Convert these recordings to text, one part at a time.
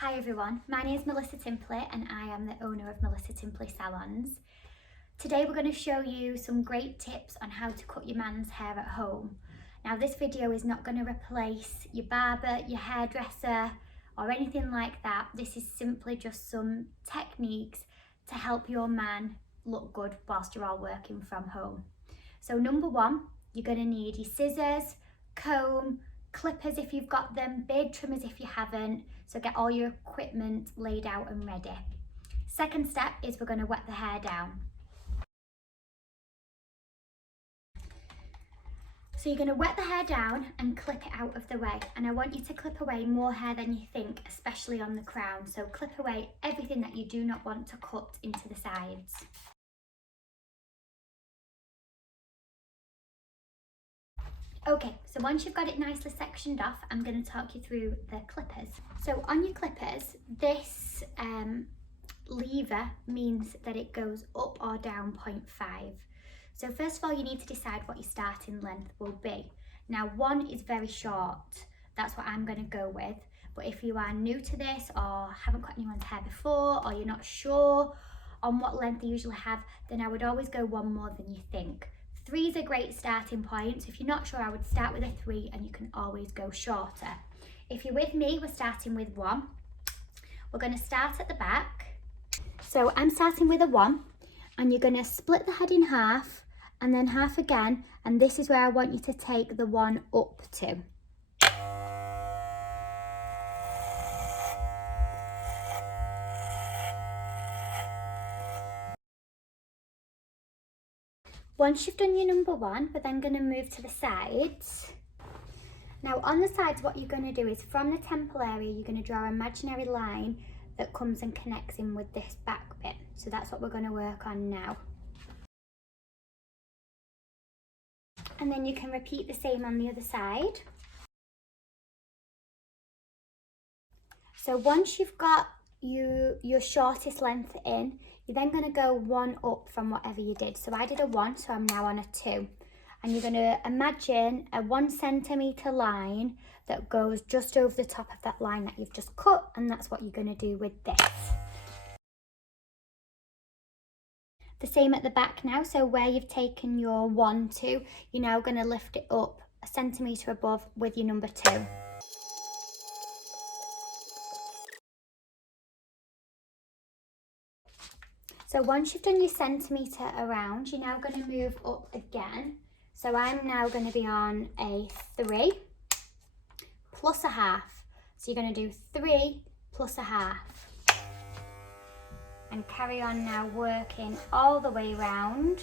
Hi everyone, my name is Melissa Timperley and I am the owner of Melissa Timperley Salons. Today we're going to show you some great tips on how to cut your man's hair at home. Now this video is not going to replace your barber, your hairdresser or anything like that. This is simply just some techniques to help your man look good whilst you're all working from home. So number one, you're going to need your scissors, comb, clippers if you've got them, beard trimmers if you haven't. So get all your equipment laid out and ready. Second step is we're going to wet the hair down. So you're going to wet the hair down and clip it out of the way. And I want you to clip away more hair than you think, especially on the crown. So clip away everything that you do not want to cut into the sides. Okay, so once you've got it nicely sectioned off, I'm going to talk you through the clippers. So on your clippers, this lever means that it goes up or down 0.5. So first of all, you need to decide what your starting length will be. Now 1 is very short, that's what I'm going to go with. But if you are new to this or haven't cut anyone's hair before or you're not sure on what length they usually have, then I would always go 1 more than you think. 3 is a great starting point, so if you're not sure, I would start with a 3 and you can always go shorter. If you're with me, we're starting with 1. We're going to start at the back. So I'm starting with a 1 and you're going to split the head in half and then half again, and this is where I want you to take the 1 up to. Once you've done your number 1, we're then going to move to the sides. Now on the sides, what you're going to do is from the temple area, you're going to draw an imaginary line that comes and connects in with this back bit. So that's what we're going to work on now. And then you can repeat the same on the other side. So once you've got your shortest length in, you're then going to go 1 up from whatever you did. So I did a 1, so I'm now on a 2. And you're going to imagine a 1 centimetre line that goes just over the top of that line that you've just cut, and that's what you're going to do with this. The same at the back now, so where you've taken your 1 to, you're now going to lift it up a centimetre above with your number 2. So once you've done your centimetre around, you're now going to move up again. So I'm now going to be on a 3 plus a half. So you're going to do 3 plus a half. And carry on now working all the way round.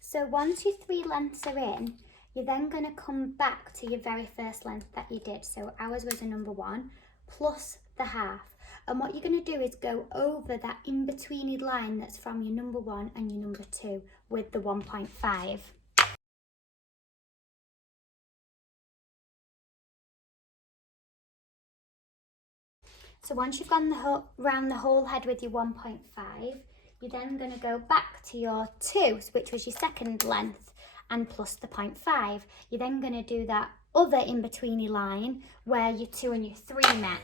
So once your 3 lengths are in, you're then going to come back to your very first length that you did. So ours was a number 1 plus the half. And what you're going to do is go over that in-betweeny line that's from your number 1 and your number 2 with the 1.5. So once you've gone round the whole head with your 1.5, you're then going to go back to your 2, which was your second length, and plus the 0.5. You're then going to do that other in-betweeny line where your 2 and your 3 met.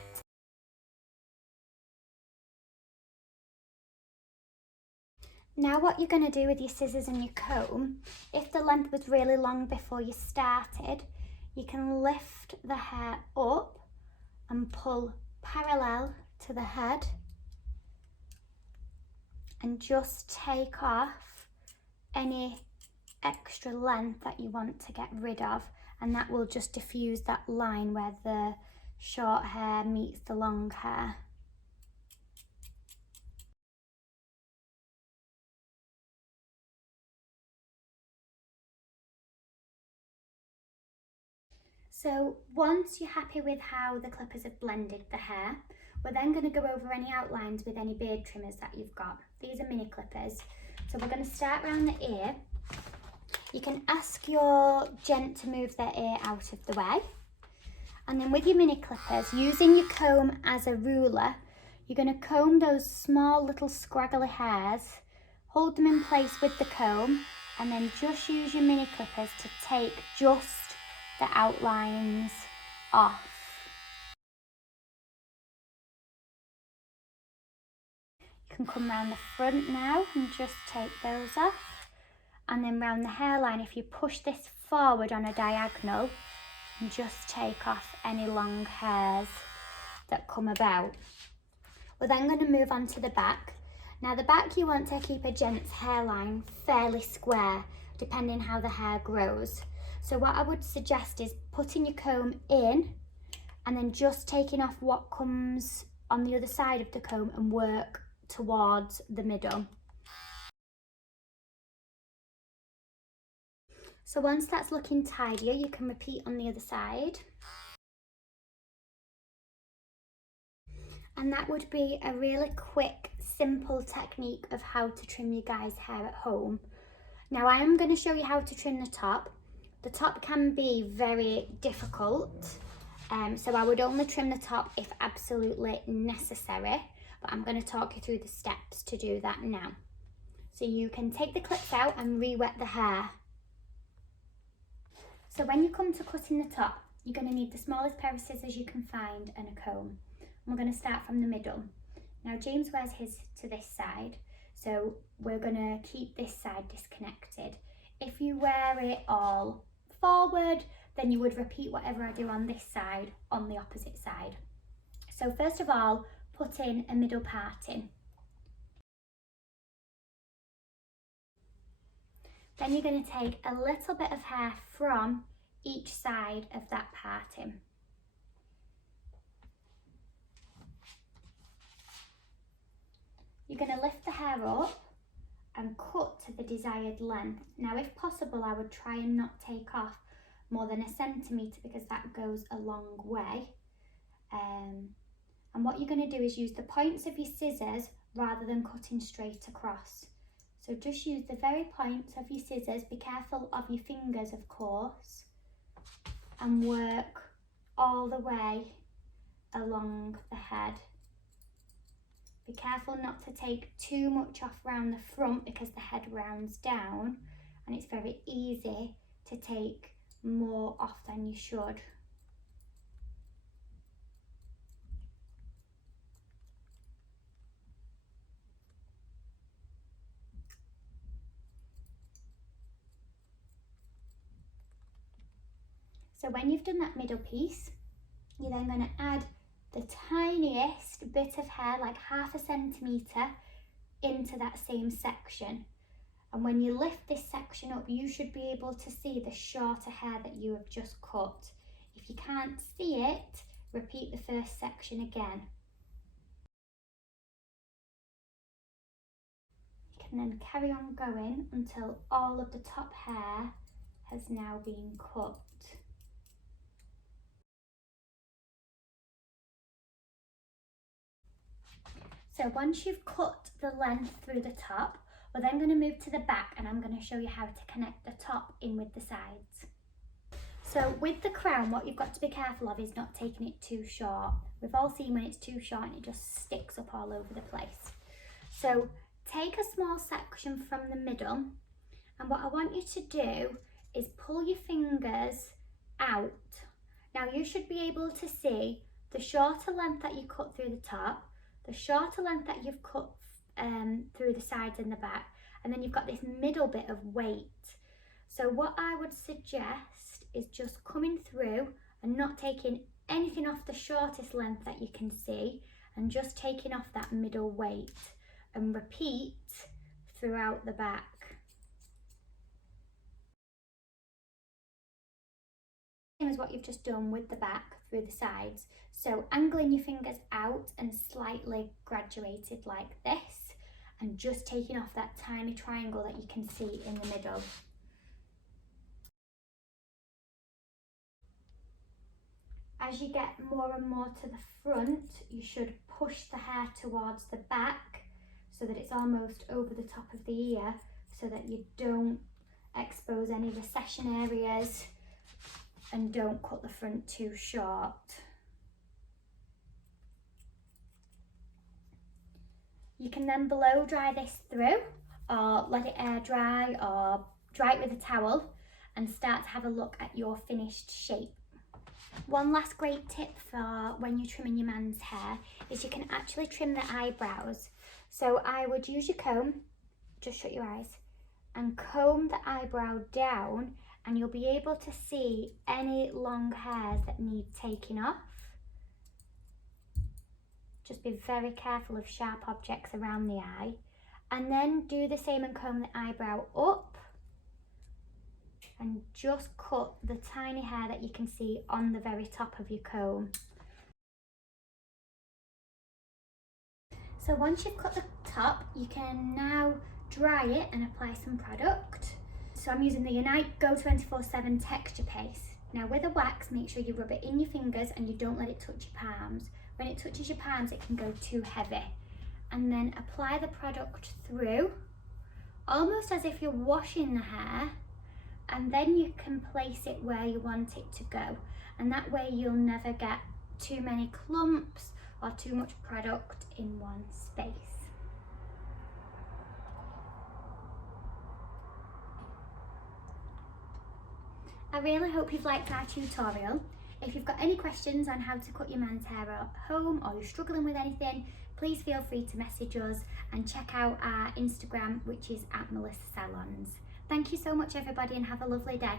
Now what you're going to do with your scissors and your comb, if the length was really long before you started, you can lift the hair up and pull parallel to the head and just take off any extra length that you want to get rid of, and that will just diffuse that line where the short hair meets the long hair. So once you're happy with how the clippers have blended the hair, we're then going to go over any outlines with any beard trimmers that you've got. These are mini clippers. So we're going to start around the ear. You can ask your gent to move their ear out of the way. And then with your mini clippers, using your comb as a ruler, you're going to comb those small little scraggly hairs hold them in place with the comb, and then just use your mini clippers to take just the outlines off. You can come round the front now and just take those off, and then round the hairline, if you push this forward on a diagonal, and just take off any long hairs that come about. We're then going to move on to the back. Now the back, you want to keep a gent's hairline fairly square, depending how the hair grows. So what I would suggest is putting your comb in and then just taking off what comes on the other side of the comb and work towards the middle. So once that's looking tidier, you can repeat on the other side. And that would be a really quick, simple technique of how to trim your guys' hair at home. Now I am going to show you how to trim the top. The top can be very difficult, so I would only trim the top if absolutely necessary, but I'm going to talk you through the steps to do that now. So you can take the clips out and re-wet the hair. So when you come to cutting the top, you're going to need the smallest pair of scissors you can find and a comb. We're going to start from the middle. Now James wears his to this side, so we're going to keep this side disconnected. If you wear it all forward, then you would repeat whatever I do on this side on the opposite side. So first of all, put in a middle parting. Then you're going to take a little bit of hair from each side of that parting. You're going to lift the hair up and cut to the desired length. Now if possible, I would try and not take off more than 1 centimetre because that goes a long way. And what you're going to do is use the points of your scissors rather than cutting straight across. So just use the very points of your scissors, be careful of your fingers of course, and work all the way along the head. Be careful not to take too much off round the front because the head rounds down and it's very easy to take more off than you should. So when you've done that middle piece, you're then going to add the tiniest bit of hair, like 0.5 centimetre, into that same section. And when you lift this section up, you should be able to see the shorter hair that you have just cut. If you can't see it, repeat the first section again. You can then carry on going until all of the top hair has now been cut. So once you've cut the length through the top, we're then going to move to the back and I'm going to show you how to connect the top in with the sides. So with the crown, what you've got to be careful of is not taking it too short. We've all seen when it's too short and it just sticks up all over the place. So take a small section from the middle, and what I want you to do is pull your fingers out. Now you should be able to see the shorter length that you cut through the top, the shorter length that you've cut through the sides and the back, and then you've got this middle bit of weight. So what I would suggest is just coming through and not taking anything off the shortest length that you can see, and just taking off that middle weight, and repeat throughout the back. Same as what you've just done with the back through the sides. So angling your fingers out and slightly graduated like this, and just taking off that tiny triangle that you can see in the middle. As you get more and more to the front, you should push the hair towards the back so that it's almost over the top of the ear, so that you don't expose any recession areas and don't cut the front too short. You can then blow dry this through, or let it air dry or dry it with a towel and start to have a look at your finished shape. One last great tip for when you're trimming your man's hair is you can actually trim the eyebrows. So I would use your comb, just shut your eyes, and comb the eyebrow down, and you'll be able to see any long hairs that need taking off. Just be very careful of sharp objects around the eye, and then do the same and comb the eyebrow up and just cut the tiny hair that you can see on the very top of your comb. So once you've cut the top, you can now dry it and apply some product. So I'm using the Unite Go 24/7 texture paste. Now with a wax, make sure you rub it in your fingers and you don't let it touch your palms. When it touches your palms, it can go too heavy. And then apply the product through, almost as if you're washing the hair, and then you can place it where you want it to go. And that way you'll never get too many clumps or too much product in one space. I really hope you've liked our tutorial. If you've got any questions on how to cut your man's hair at home, or you're struggling with anything, please feel free to message us and check out our Instagram, which is @Melissa Salons. Thank you so much everybody, and have a lovely day.